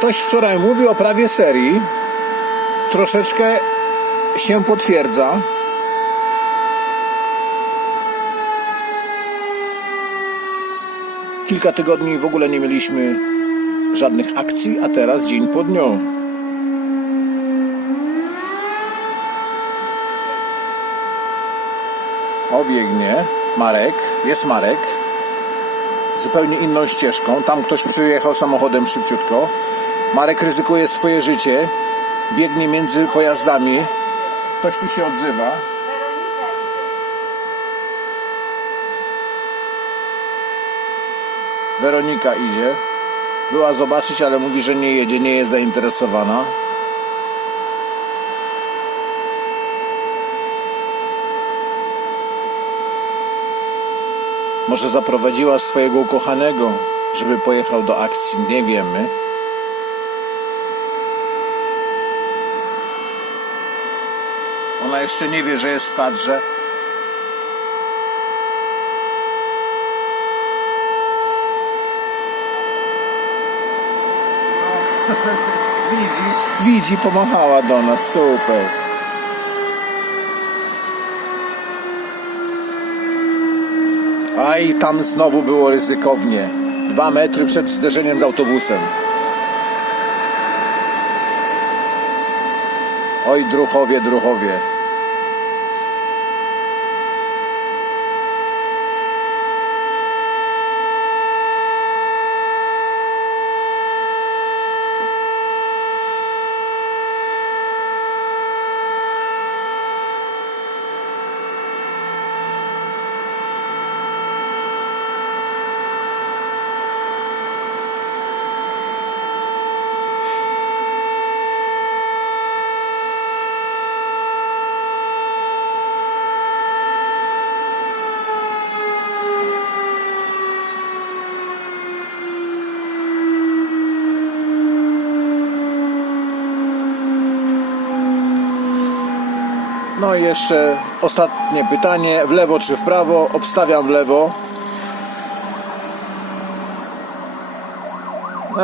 Ktoś wczoraj mówił o prawie serii. Troszeczkę się potwierdza. Kilka tygodni w ogóle nie mieliśmy żadnych akcji, a teraz dzień po dniu. Obiegnie Marek, jest Marek, zupełnie inną ścieżką. Tam ktoś przyjechał samochodem szybciutko. Marek ryzykuje swoje życie, biegnie między pojazdami. Ktoś tu się odzywa. Weronika idzie. Była zobaczyć, ale mówi, że nie jedzie, nie jest zainteresowana. Może zaprowadziła swojego ukochanego, żeby pojechał do akcji, nie wiemy. Ona jeszcze nie wie, że jest w kadrze. Widzi, widzi, pomachała do nas, super. Aj, tam znowu było ryzykownie. Dwa metry przed zderzeniem z autobusem. Oj, druchowie, druchowie. No i jeszcze ostatnie pytanie. W lewo czy w prawo? Obstawiam w lewo.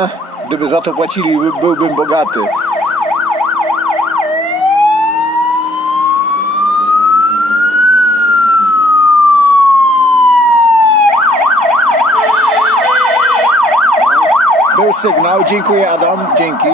Ech, gdyby za to płacili, by- byłbym bogaty. Był sygnał. Dziękuję Adam. Dzięki.